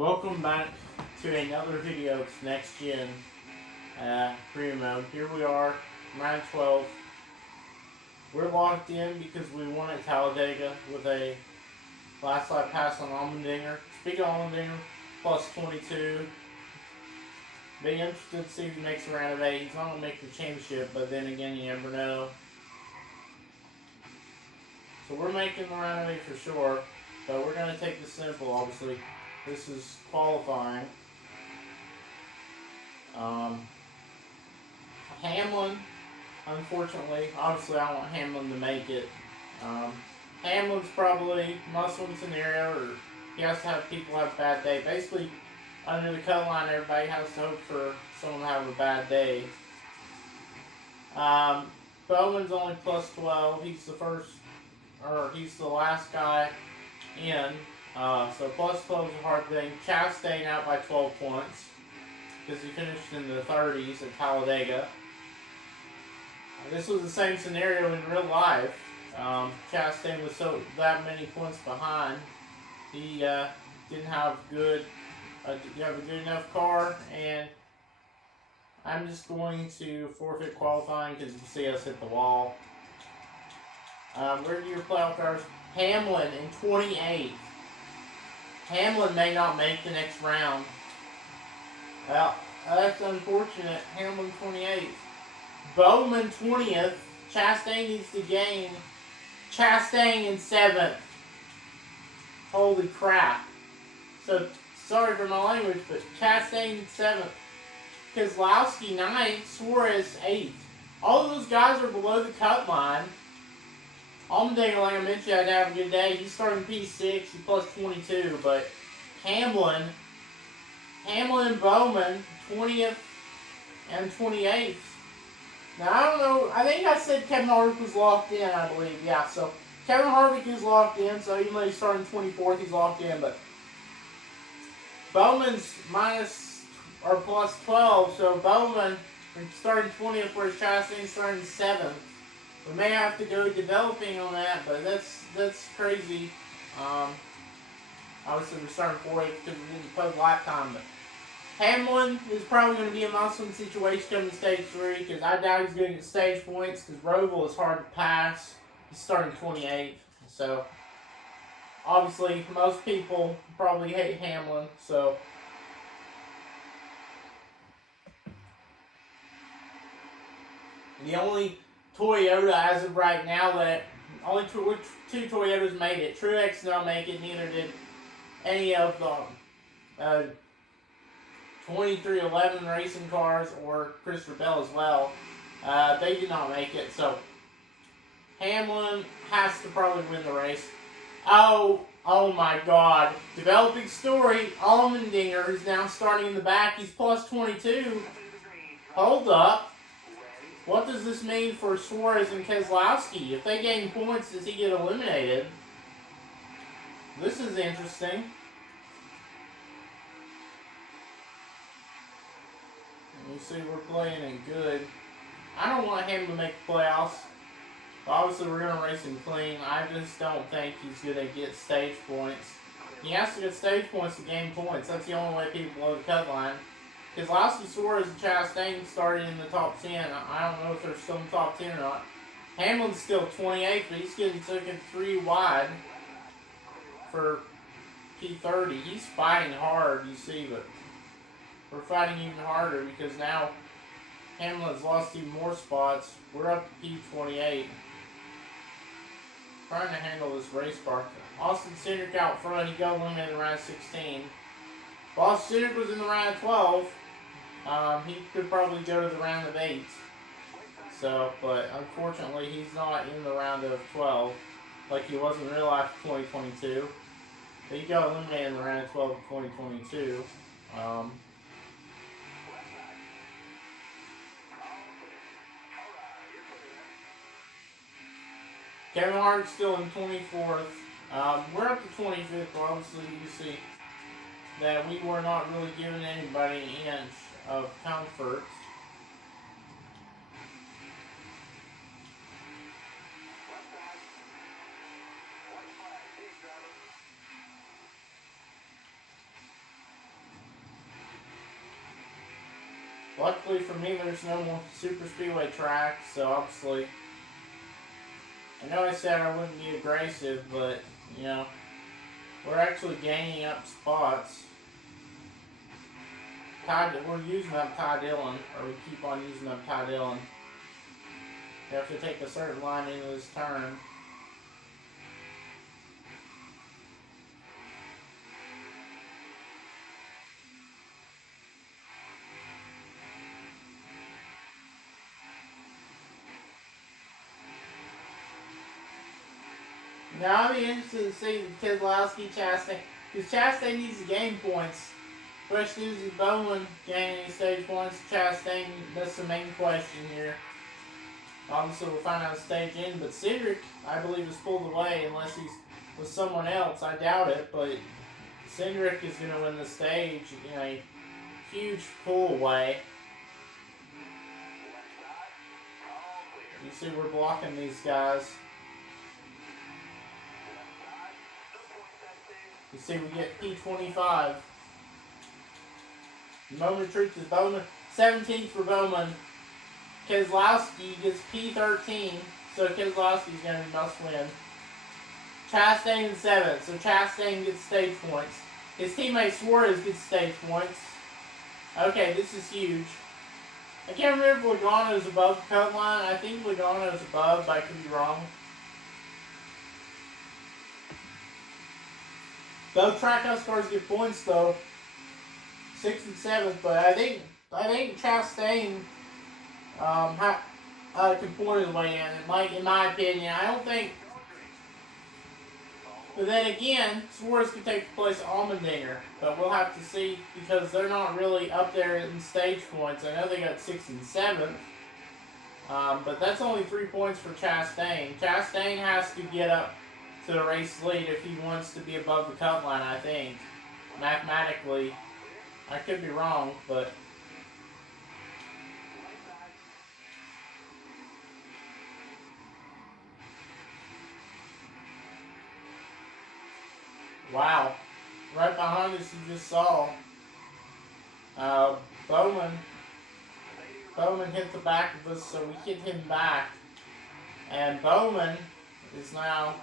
Welcome back to another video. It's Next Gen Career Mode. Here we are, round 12. We're locked in because we won at Talladega with a last lap pass on Allmendinger. Speaking of Allmendinger, plus 22. Be interested to see if he makes a round of 8. He's not going to make the championship, but then again, you never know. So we're making the round of 8 for sure, but we're going to take this simple, obviously. This is qualifying. Hamlin, unfortunately, obviously I want Hamlin to make it. Hamlin's probably must-win scenario, or he has to have people have a bad day. Basically, under the cut line, everybody has to hope for someone to have a bad day. Bowman's only plus 12. He's the first, or he's the last guy in. So plus 12 is a hard thing. Chastain out by 12 points because he finished in the 30s at Talladega. This was the same scenario in real life. Chastain was that many points behind. He didn't have a good enough car, and I'm just going to forfeit qualifying because you can see us hit the wall. Where do your playoff drivers? Hamlin in 28th. Hamlin may not make the next round. Well, that's unfortunate. Hamlin 28th. Bowman 20th. Chastain needs to gain. Chastain in 7th. Holy crap. So, sorry for my language, but Chastain in 7th. Keselowski 9th. Suarez 8th. All of those guys are below the cut line. Allmendinger, like I mentioned, had to have a good day. He's starting P6, he's plus 22, but Hamlin, Bowman, 20th and 28th. Now, I don't know, I think I said Kevin Harvick was locked in, I believe. Yeah, so Kevin Harvick is locked in, so even though he's starting 24th, he's locked in, but Bowman's plus 12, so Bowman starting 20th, whereas Chastain's starting 7th. We may have to go developing on that, but that's crazy. Obviously, we're starting 4-8 because we didn't put lap time. But Hamlin is probably going to be a must-win situation coming to stage 3 because I doubt he's going to get stage points because Roval is hard to pass. He's starting 28th. So, obviously, most people probably hate Hamlin. So, the only Toyota as of right now that only two Toyotas made it. Truex did not make it, neither did any of the 2311 racing cars or Christopher Bell as well. They did not make it, so Hamlin has to probably win the race. Oh my God. Developing story, Allmendinger is now starting in the back. He's plus 22. Hold up. What does this mean for Suarez and Keselowski? If they gain points, does he get eliminated? This is interesting. You see, we're playing it good. I don't want him to make the playoffs. Obviously, we're going to race him clean. I just don't think he's going to get stage points. He has to get stage points to gain points. That's the only way people below the cut line. Keselowski, Suarez, and Chastain started in the top 10. I don't know if they're still in the top 10 or not. Hamlin's still 28th, but he's getting taken 3 wide for P30. He's fighting hard, you see, but we're fighting even harder because now Hamlin's lost even more spots. We're up to P28. Trying to handle this race car. Austin Cindric out front. He got eliminated in round 16. While Cindric was in the round 12, he could probably go to the round of 8. So, but unfortunately, he's not in the round of 12 like he was in real life 2022. But he got eliminated in the round of 12 of 2022. Kevin Harvick's still in 24th. We're up to 25th, but obviously you see that we were not really giving anybody an inch of comfort. Luckily for me, there's no more super speedway tracks, so obviously, I know I said I wouldn't be aggressive, but, you know, we're actually gaining up spots. We're using up Ty Dillon, or we keep on using up Ty Dillon. You have to take a certain line into this turn. Now I'll be interested to see Keselowski, Chastain, because Chastain needs to gain points. Question is Bowman gaining any stage points? Chastain, that's the main question here. Obviously, we'll find out stage in, but Cedric, I believe, is pulled away unless he's with someone else. I doubt it, but Cedric is going to win the stage in a huge pull away. You see, we're blocking these guys. You see, we get P25. Moment of truth is Bowman. 17th for Bowman. Keselowski gets P13, so Keselowski's going to must win. Chastain in 7th, so Chastain gets stage points. His teammate Suarez gets stage points. Okay, this is huge. I can't remember if Logano's above the cut line. I think Logano's above, but I could be wrong. Both trackhouse cars get points though. 6th and 7th, but I think Chastain can point his way in my opinion. I don't think. But then again, Suarez could take the place of Allmendinger, but we'll have to see because they're not really up there in stage points. I know they got 6th and 7th, but that's only 3 points for Chastain. Chastain has to get up to the race lead if he wants to be above the cut line, I think. Mathematically, I could be wrong, but wow. Right behind us, you just saw Bowman hit the back of us, so we hit him back. And Bowman is now,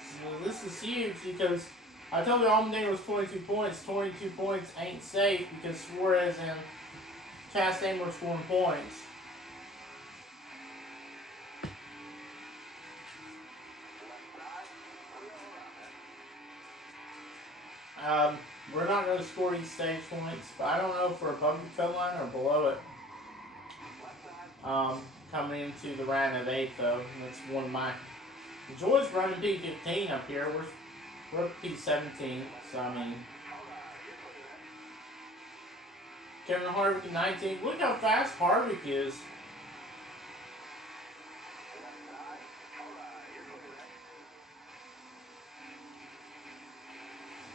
so this is huge because I told you Allmendinger was 22 points. 22 points ain't safe because Suarez and Chastain were scoring points. We're not going to score these stage points, but I don't know if we're above the cut line or below it. Coming into the round of 8, though, that's one of my joys running P15 up here. We're P17, so I mean, Kevin Harvick at 19. Look how fast Harvick is.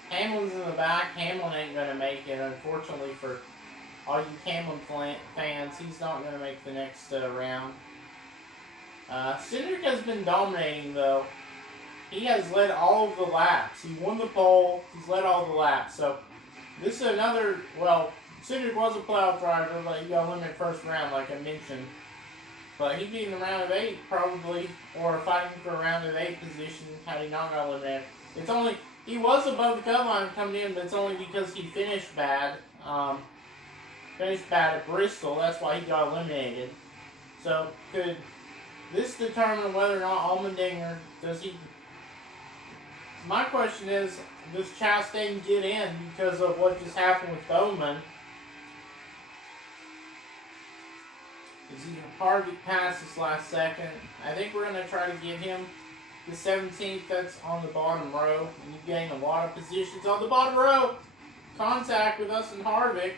Hamlin's in the back. Hamlin ain't going to make it, unfortunately for all you Hamlin fans. He's not going to make the next round. Cedric has been dominating, though. He has led all of the laps. He won the pole. He's led all the laps. So this is another, well, Cedric was a playoff driver, but he got eliminated first round, like I mentioned. But he'd be in the round of 8, probably, or fighting for a round of 8 position had he not got eliminated. It's only, he was above the cut line coming in, but it's only because he finished bad. Finished bad at Bristol. That's why he got eliminated. So could this determine whether or not Allmendinger, does he... My question is, does Chastain get in because of what just happened with Bowman? Is he Harvick pass this last second? I think we're going to try to get him the 17th. That's on the bottom row. And you gain a lot of positions on the bottom row. Contact with us and Harvick.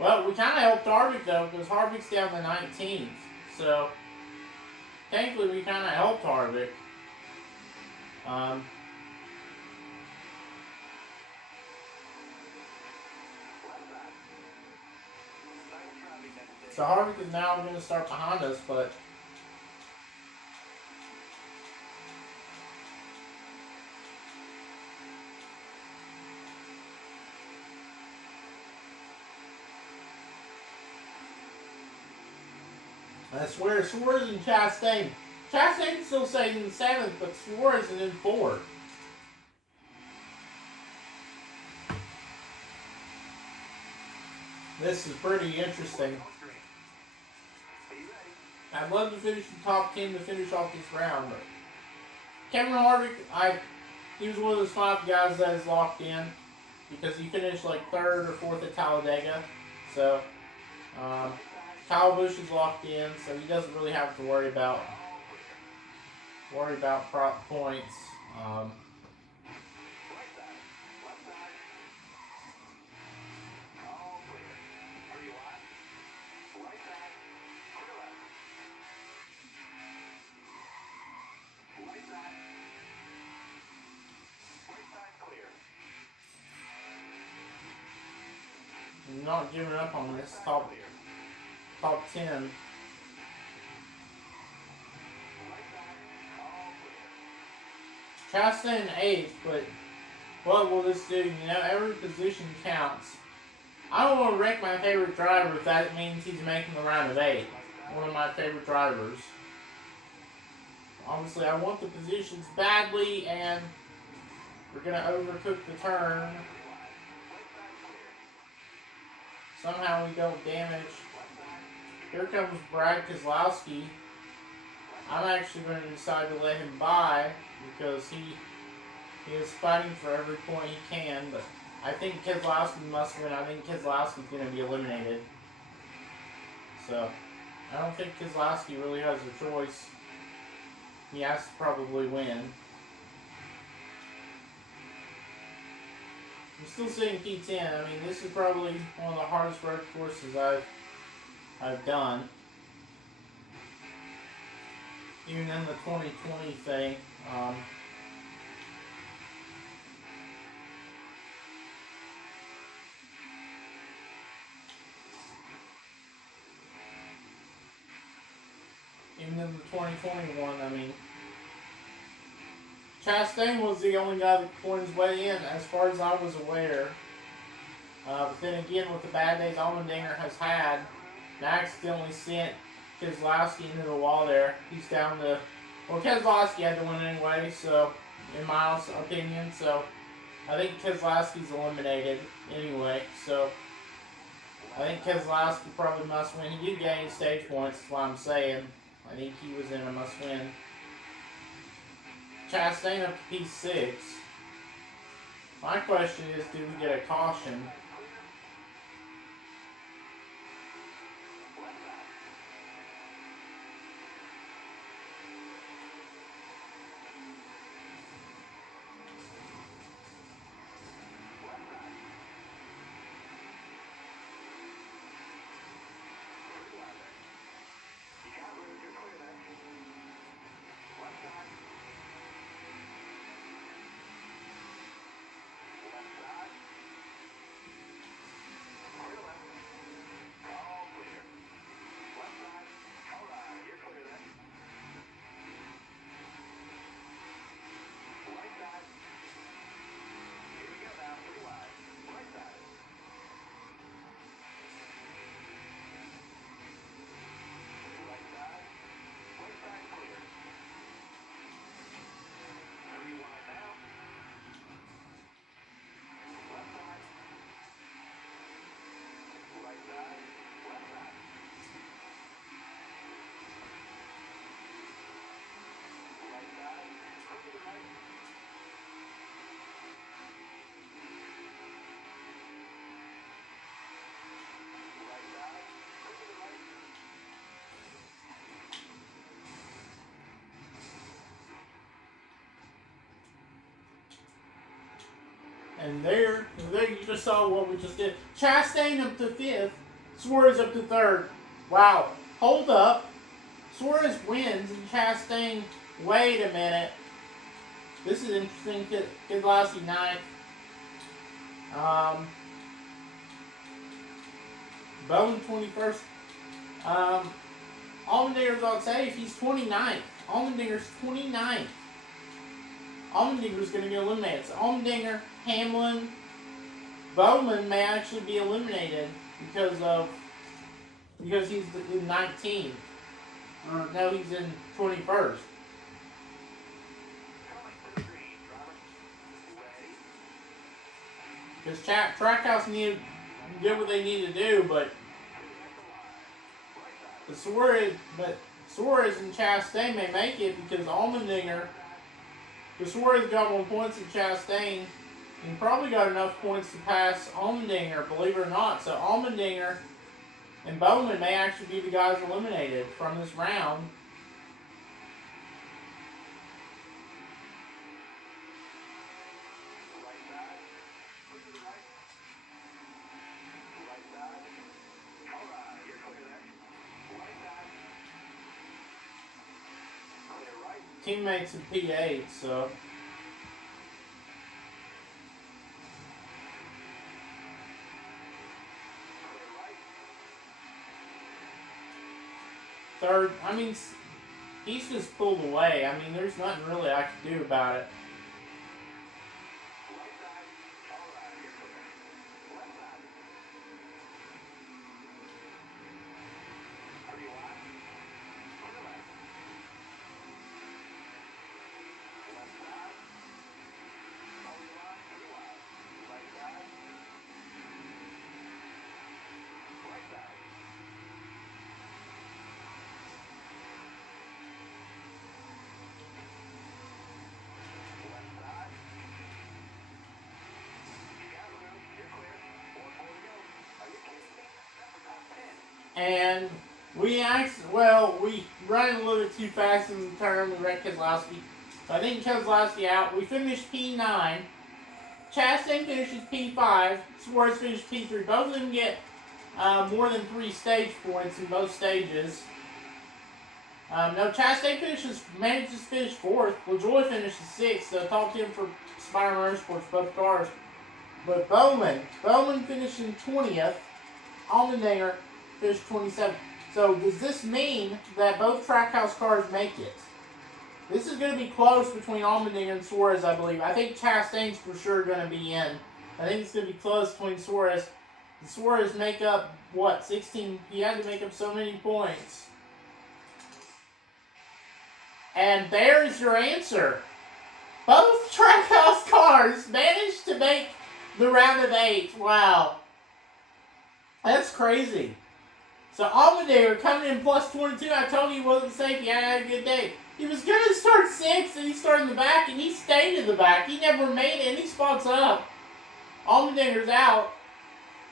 Well, we kind of helped Harvick, though, because Harvick's down to 19th. So, thankfully, we kind of helped Harvick. So Harvick is now going to start behind us, but That's where Suarez and Chastain. Chastain still stays in 7th, but Suarez is in 4th. This is pretty interesting. I'd love to finish the top 10 to finish off this round, but Kevin Harvick, he was one of those 5 guys that is locked in because he finished like 3rd or 4th at Talladega. So Kyle Busch is locked in, so he doesn't really have to worry about prop points. I'm not giving up on this top 10. Chastain 8th, but what will this do? You know, every position counts. I don't want to wreck my favorite driver if that means he's making the round of 8. One of my favorite drivers. Obviously, I want the positions badly, and we're going to overcook the turn. Somehow we don't damage. Here comes Brad Keselowski. I'm actually going to decide to let him by because he is fighting for every point he can, but I think Keselowski must win. I think Keselowski's going to be eliminated. So, I don't think Keselowski really has a choice. He has to probably win. I'm still saying P10. I mean, this is probably one of the hardest road courses I've done. Even in the 2020 thing. Even in the 2021, I mean, Chastain was the only guy that poured his way in, as far as I was aware. But then again, with the bad days Allmendinger has had, and I accidentally sent Keselowski into the wall there. He's down to, well, Keselowski had to win anyway, so, in my opinion, so I think Keselowski's eliminated anyway, so I think Keselowski probably must win. He did gain stage points, that's what I'm saying. I think he was in a must win. Chastain up to P6. My question is, do we get a caution? And there you just saw what we just did. Chastain up to 5th, Suarez up to 3rd. Wow, hold up. Suarez wins and Chastain, wait a minute. This is interesting. Keselowski 9th. Bowman 21st. Allmendinger's on safe. He's 29th. Allmendinger's 29th. Allmendinger's going to be eliminated. So Allmendinger, Hamlin, Bowman may actually be eliminated because he's in 19th. Or no, he's in 21st. Because Trackhouse did what they need to do, but Suarez and Chastain may make it because Allmendinger, because Suarez got more points than Chastain, and probably got enough points to pass Allmendinger, believe it or not. So Allmendinger and Bowman may actually be the guys eliminated from this round. Teammates in P8, so. Third, I mean, he's just pulled away. I mean, there's nothing really I can do about it. And we ran a little bit too fast in the turn. We wrecked Keselowski. So I think Keselowski out. We finished P9. Chastain finishes P5. Suarez finished P3. Both of them get more than 3 stage points in both stages. No, Chastain manages to finish 4th. LaJoie finishes 6th. The top 10 for Spire Motorsports, both cars. But Bowman finishing 20th. Allmendinger finished 27th. So does this mean that both Trackhouse cars make it? This is going to be close between Allmendinger and Suarez, I believe. I think Chastain's for sure going to be in. I think it's going to be close between Suarez. Suarez make up, 16? He had to make up so many points. And there's your answer. Both Trackhouse cars managed to make the round of 8. Wow. That's crazy. So Allmendinger coming in plus 22. I told you he wasn't safe. He had a good day. He was going to start 6th, and he started in the back, and he stayed in the back. He never made any spots up. Allmendinger's out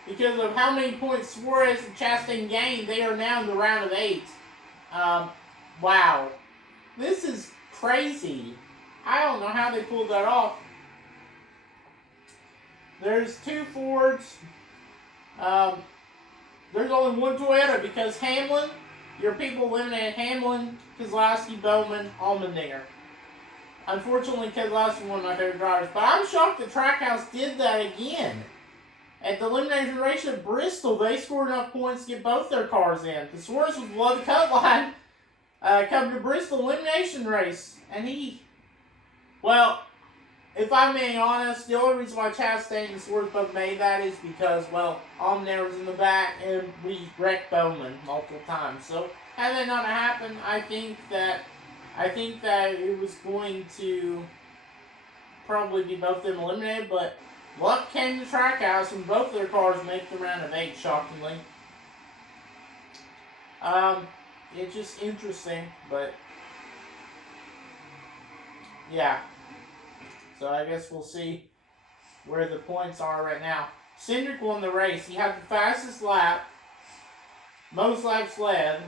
because of how many points Suarez and Chastain gained. They are now in the round of 8. Wow. This is crazy. I don't know how they pulled that off. There's 2 Fords. There's only 1 Toyota because Hamlin, your people eliminated Hamlin, Keselowski, Bowman, Allmendinger. Unfortunately, Keselowski is one of my favorite drivers. But I'm shocked that Trackhouse did that again. At the elimination race at Bristol, they scored enough points to get both their cars in. Because Suarez was below the cut line coming to Bristol elimination race. And if I'm being honest, the only reason why Chastain and Suarez both made that is because, Allmendinger was in the back and we wrecked Bowman multiple times. So, had that not happened, I think that it was going to probably be both of them eliminated, but luck came to Trackhouse and both their cars make the round of 8, shockingly. It's just interesting, but yeah. So I guess we'll see where the points are right now. Cindric won the race. He had the fastest lap, most laps led,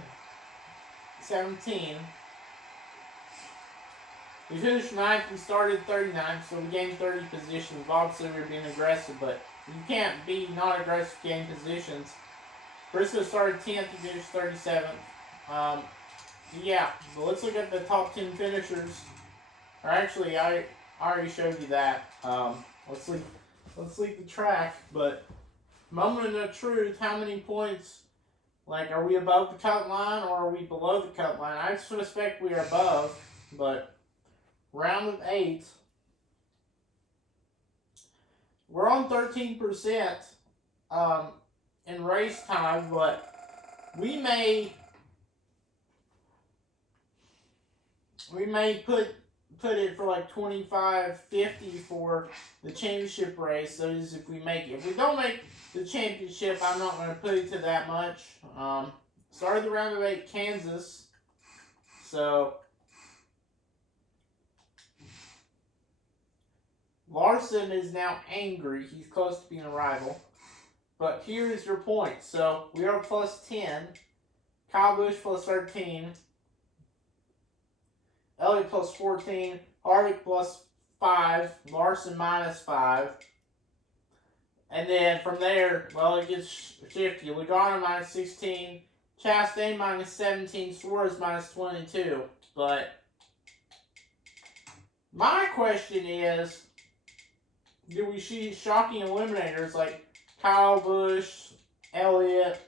17. We finished 9th. We started 39th, so we gained 30 positions. Obviously, we were being aggressive, but you can't be not aggressive to gain positions. Briscoe started 10th. He finished 37th. Yeah, so let's look at the top 10 finishers. Or actually, I already showed you that. Let's leave the track. But moment of truth, how many points? Are we above the cut line or are we below the cut line? I suspect we are above, but round of 8. We're on 13% in race time, but we may we may put it for like 25-50 for the championship race. So is if we make it. If we don't make the championship, I'm not going to put it to that much. Started the round of 8, Kansas. So Larson is now angry. He's close to being a rival. But here is your point. So we are plus 10. Kyle Busch plus 13. Elliott plus 14. Harvick plus 5. Larson minus 5. And then from there, well, it gets shifty. Logano minus 16. Chastain minus 17. Suarez minus 22. But my question is, do we see shocking eliminators like Kyle Busch, Elliott?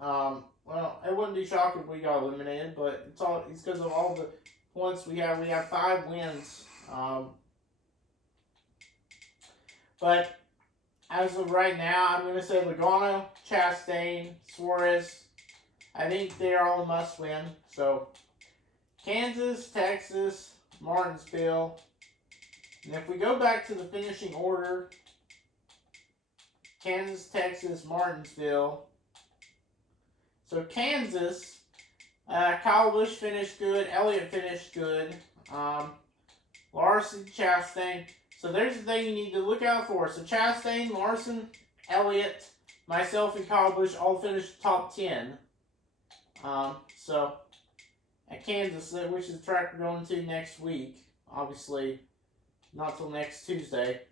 Well, it wouldn't be shocking if we got eliminated, but it's because of all the points we have. We have 5 wins. But as of right now, I'm going to say Logano, Chastain, Suarez. I think they're all a must win. So Kansas, Texas, Martinsville. And if we go back to the finishing order, Kansas, Texas, Martinsville. So Kansas, Kyle Busch finished good. Elliott finished good. Larson, Chastain. So there's the thing you need to look out for. So Chastain, Larson, Elliott, myself, and Kyle Busch all finished top 10. So at Kansas, which is the track we're going to next week. Obviously, not till next Tuesday.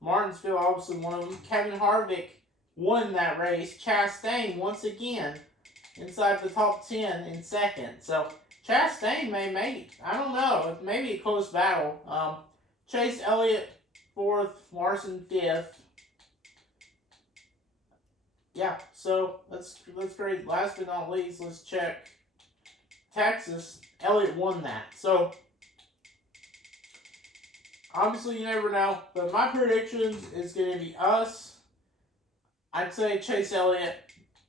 Martinsville, obviously one of them. Kevin Harvick won that race. Chastain, once again, inside the top 10 in second. So Chastain may make, I don't know, it may be a close battle. Chase Elliott 4th, Larson 5th. Yeah, so that's great. Last but not least, let's check Texas. Elliott won that. So obviously you never know, but my predictions is going to be us. I'd say Chase Elliott.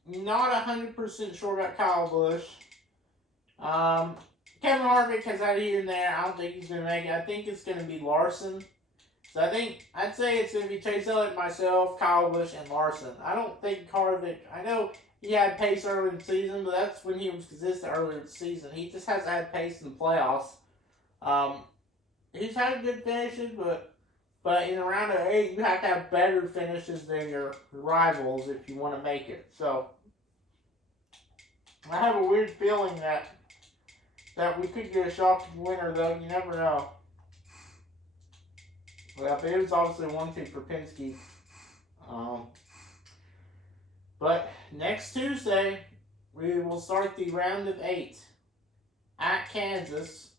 Not 100% sure about Kyle Busch. Kevin Harvick has had it here and there. I don't think he's going to make it. I think it's going to be Larson. So I'd say it's going to be Chase Elliott, myself, Kyle Busch, and Larson. I don't think Harvick, I know he had pace early in the season, but that's when he was consistent earlier in the season. He just hasn't had pace in the playoffs. He's had good finishes, but in a round of 8, you have to have better finishes than your rivals if you want to make it. So I have a weird feeling that we could get a shocking winner, though. You never know. Well, but it was obviously 1-2 for Penske. But next Tuesday, we will start the round of 8 at Kansas.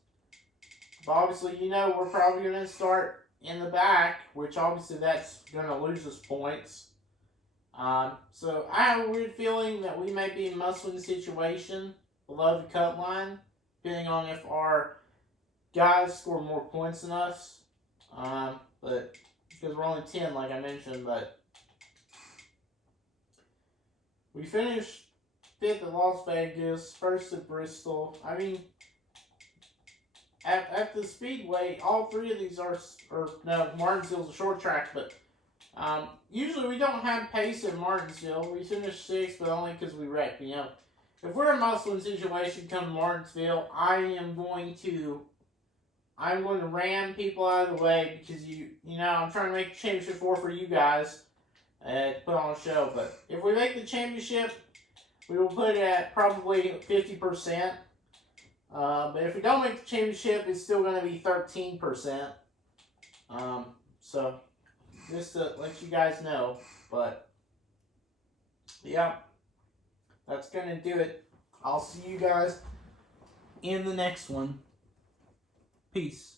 But obviously, we're probably going to start in the back, which obviously that's going to lose us points. So I have a weird feeling that we may be in a must-win situation below the cut line, depending on if our guys score more points than us. But because we're only 10, like I mentioned, but we finished 5th at Las Vegas, 1st at Bristol. I mean, at the Speedway, all 3 of these Martinsville's a short track, but usually we don't have pace at Martinsville. We finished 6th, but only because we wrecked. If we're in a must-win situation come Martinsville, I'm going to ram people out of the way because I'm trying to make the championship for you guys to put on a show. But if we make the championship, we will put it at probably 50%. But if we don't make the championship, it's still going to be 13%. So just to let you guys know. But yeah, that's going to do it. I'll see you guys in the next one. Peace.